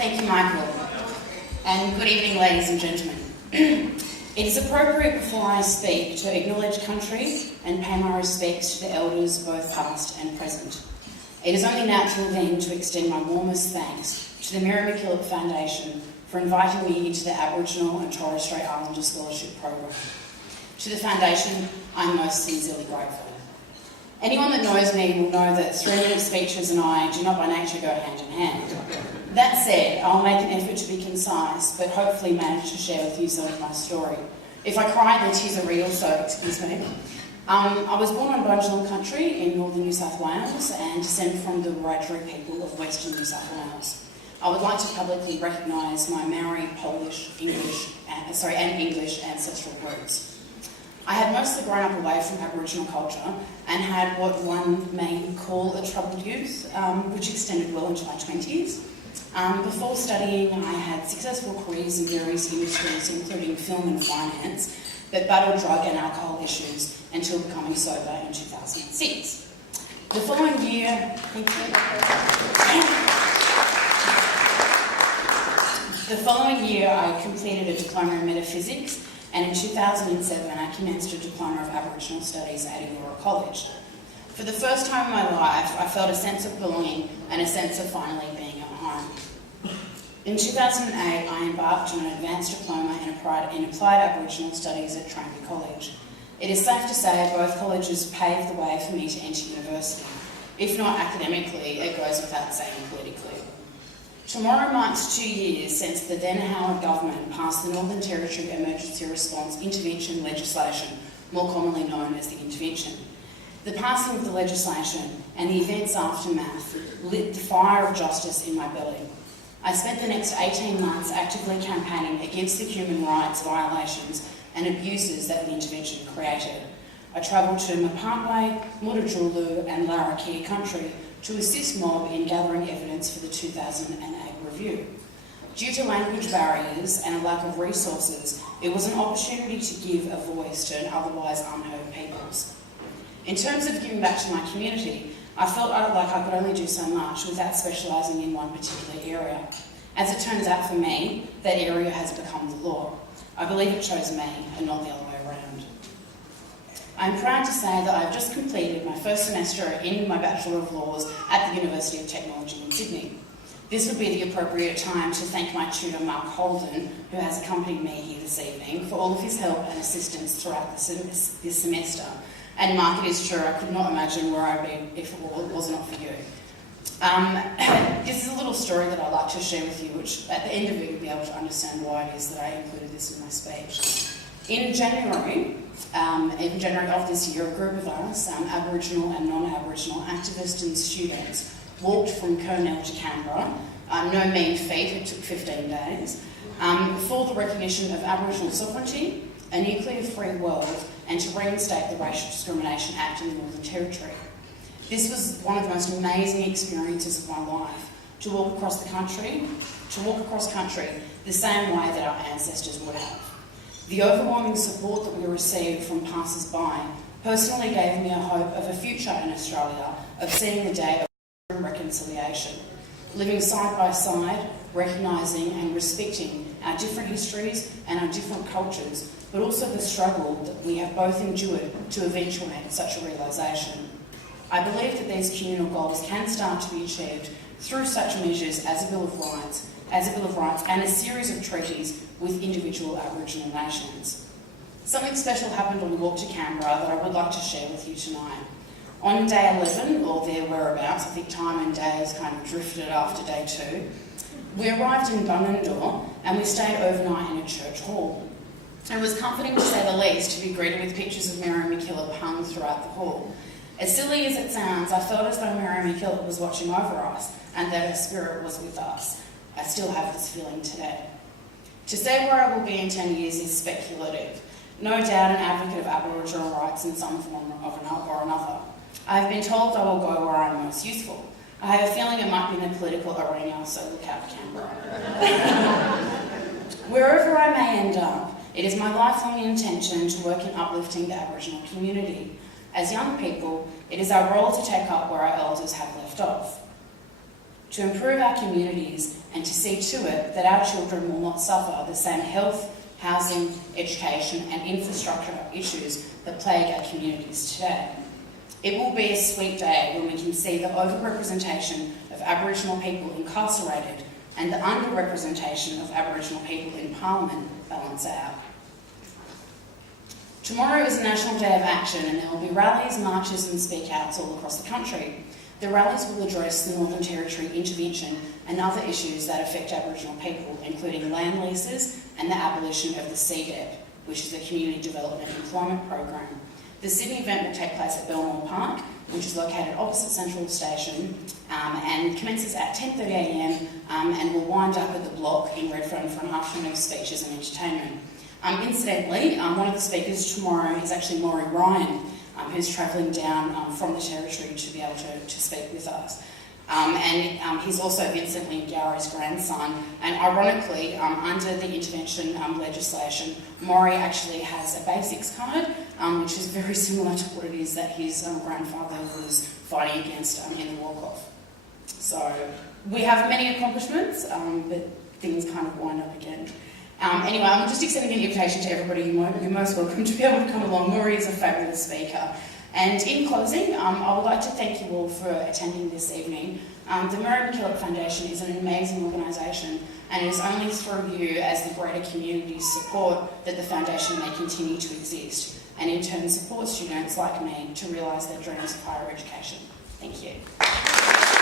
Thank you, Michael. And good evening, ladies and gentlemen. It is appropriate before I speak to acknowledge country and pay my respects to the elders, both past and present. It is only natural then to extend my warmest thanks to the Mackillop Foundation for inviting me into the Aboriginal and Torres Strait Islander Scholarship Program. To the Foundation, I'm most sincerely grateful. Anyone that knows me will know that 3-minute speeches and I do not by nature go hand in hand. That said, I'll make an effort to be concise, but hopefully manage to share with you some of my story. If I cry, the tears are real, so excuse me. I was born on Bunjalung country in northern New South Wales and descend from the Wiradjuri people of western New South Wales. I would like to publicly recognise my Maori, Polish, English ancestral roots. I had mostly grown up away from Aboriginal culture and had what one may call a troubled youth, which extended well into my 20s. Before studying, I had successful careers in various industries, including film and finance, but battled drug and alcohol issues until becoming sober in 2006. The following year, I completed a diploma in metaphysics, and in 2007 I commenced a diploma of Aboriginal Studies at Eora College. For the first time in my life, I felt a sense of belonging and a sense of finally being at home. In 2008, I embarked on an advanced diploma in applied Aboriginal Studies at Tranby College. It is safe to say both colleges paved the way for me to enter university. If not academically, it goes without saying politically. Tomorrow marks 2 years since the then Howard government passed the Northern Territory Emergency Response Intervention legislation, more commonly known as the Intervention. The passing of the legislation and the events aftermath lit the fire of justice in my belly. I spent the next 18 months actively campaigning against the human rights violations and abuses that the intervention created. I travelled to Mapantwe, Mutijulu and Larrakia country to assist mob in gathering evidence for the 2008 review. Due to language barriers and a lack of resources, it was an opportunity to give a voice to an otherwise unheard peoples. In terms of giving back to my community, I felt like I could only do so much without specialising in one particular area. As it turns out for me, that area has become the law. I believe it chose me and not the other way around. I'm proud to say that I've just completed my first semester in my Bachelor of Laws at the University of Technology in Sydney. This would be the appropriate time to thank my tutor Mark Holden, who has accompanied me here this evening, for all of his help and assistance throughout this semester. And Mark, it is true, I could not imagine where I'd be if it was not for you. This is a little story that I'd like to share with you, which at the end of it you'll be able to understand why it is that I included this in my speech. In January of this year, a group of us, Aboriginal and non-Aboriginal activists and students, walked from Kurnell to Canberra, no mean feat, it took 15 days, for the recognition of Aboriginal sovereignty, a nuclear-free world, and to reinstate the Racial Discrimination Act in the Northern Territory. This was one of the most amazing experiences of my life, to walk across country the same way that our ancestors would have. The overwhelming support that we received from passers-by personally gave me a hope of a future in Australia, of seeing the day of reconciliation, living side by side, recognising and respecting our different histories and our different cultures, but also the struggle that we have both endured to eventuate such a realisation. I believe that these communal goals can start to be achieved through such measures as a Bill of Rights, and a series of treaties with individual Aboriginal nations. Something special happened on the walk to Canberra that I would like to share with you tonight. On day 11, or their whereabouts, I think time and day has kind of drifted after day 2, we arrived in Bungendore and we stayed overnight in a church hall. It was comforting, to say the least, to be greeted with pictures of Mary Mackillop hung throughout the hall. As silly as it sounds, I felt as though Mary Mackillop was watching over us and that her spirit was with us. I still have this feeling today. To say where I will be in 10 years is speculative. No doubt an advocate of Aboriginal rights in some form or another. I have been told I will go where I am most useful. I have a feeling it might be in the political arena, so look out, Canberra. Wherever I may end up, it is my lifelong intention to work in uplifting the Aboriginal community. As young people, it is our role to take up where our elders have left off. To improve our communities and and to see to it that our children will not suffer the same health, housing, education and infrastructure issues that plague our communities today. It will be a sweet day when we can see the overrepresentation of Aboriginal people incarcerated and the underrepresentation of Aboriginal people in Parliament balance out. Tomorrow is a National Day of Action and there will be rallies, marches and speak-outs all across the country. The rallies will address the Northern Territory intervention and other issues that affect Aboriginal people, including land leases and the abolition of the CDEP, which is the Community Development Employment Program. The Sydney event will take place at Belmore Park, which is located opposite Central Station, and commences at 10:30am and will wind up at the Block in Redfern for an afternoon of speeches and entertainment. Incidentally, one of the speakers tomorrow is actually Maury Ryan, who's travelling down from the Territory to be able to speak with us. And he's also Vincent Lingowar's grandson. And ironically, under the intervention legislation, Maury actually has a basics card, which is very similar to what it is that his grandfather was fighting against in the walk-off. So we have many accomplishments, but things kind of wind up again. Anyway, I'm just extending an invitation to everybody. You're most welcome to be able to come along. Maury is a fabulous speaker. And in closing, I would like to thank you all for attending this evening. The Mackillop Foundation is an amazing organisation, and it is only through you as the greater community support that the foundation may continue to exist, and in turn support students like me to realise their dreams of higher education. Thank you.